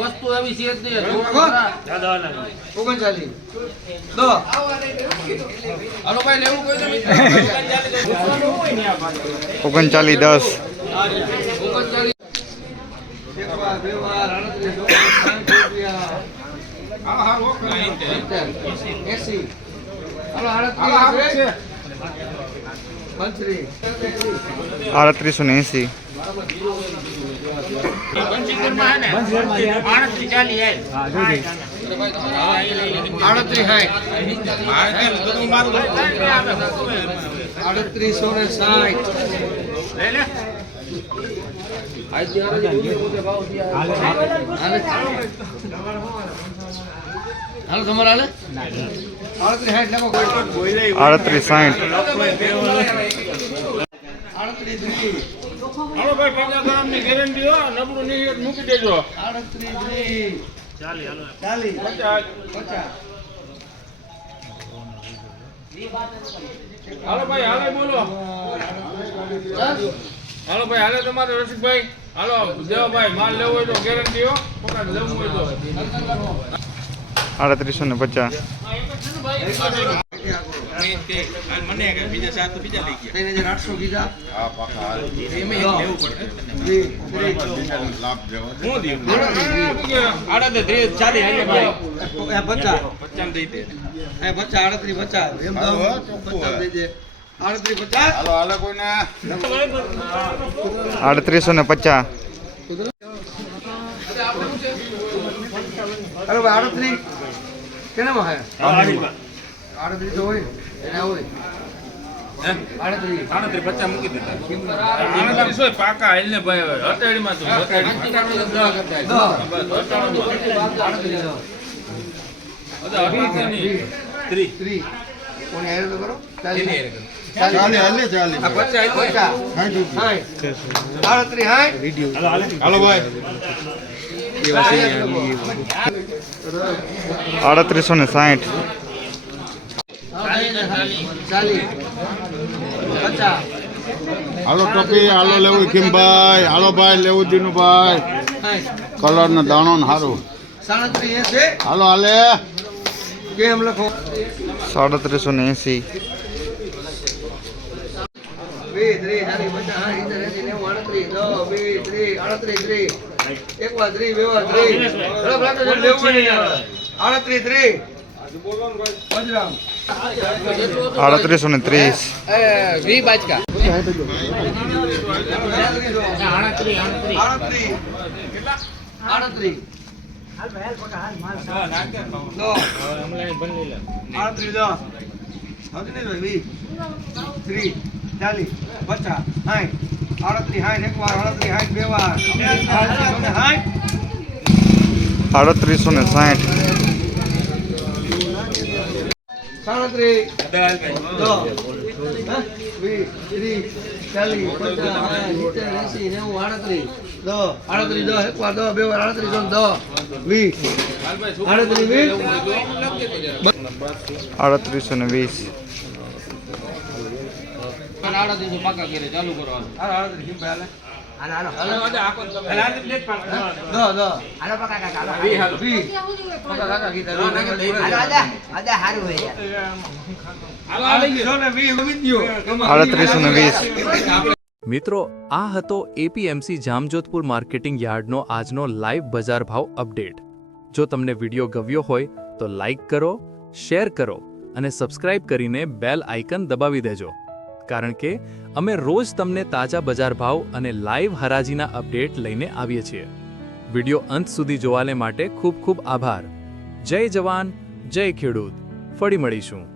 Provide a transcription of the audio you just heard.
વસ્તુ એવી છે 3880 હાલો તમારે હાલે 3860 હાલો ભાઈ 50 ગ્રામની ગેરંટી હો નબળું નહીં મૂકી દેજો 50 હાલો ભાઈ હાલે બોલો હાલો ભાઈ હાલે તમારે રસિકભાઈ હાલો દેવાભાઈ માલ લેવો હોય તો ગેરંટી હો પકડ લેવું હોય તો 3850 મને બીજા સાત તો બીજા લઈ ગયા 3800 કીધા હા પાકા એમે લેવું પડે લાભ જેવો હું દી આડા દે 40 હાલે ભાઈ 50 દઈ દે એ 50 38 50 એમ તો 50 દઈ દે 38 50 હાલો હાલે કોઈને 3850 અરે ભાઈ 38 કેનામાં હે 38 તો હોય એના હોય 38 50 મૂકી દીધા પાકા હાલ ને ભાઈ હતેડીમાં તો કોને હેર તો કરો 3860 હાલો ટોપી હાલો લેવું કેમ ભાઈ હાલો ભાઈ લેવું દીનું ભાઈ કલર ને દાણો ને સારું 37 હાલો હાલે કેમ લખો 3880 3830 વી બાજકા 3820 પાકા કરે ચાલુ કરો મિત્રો, આ હતો એપીએમસી જામજોધપુર માર્કેટિંગ યાર્ડનો આજનો લાઈવ બજાર ભાવ અપડેટ. જો તમને વિડીયો ગમ્યો હોય તો લાઈક કરો, શેર કરો અને સબસ્ક્રાઇબ કરીને બેલ આઇકન દબાવી દેજો, કારણ કે અમે રોજ તમને તાજા બજાર ભાવ અને લાઈવ હરાજીના અપડેટ લઈને આવીએ છીએ. વિડીયો અંત સુધી જોવાને માટે ખૂબ ખૂબ આભાર. જય જવાન, જય ખેડૂત. ફરી મળીશું.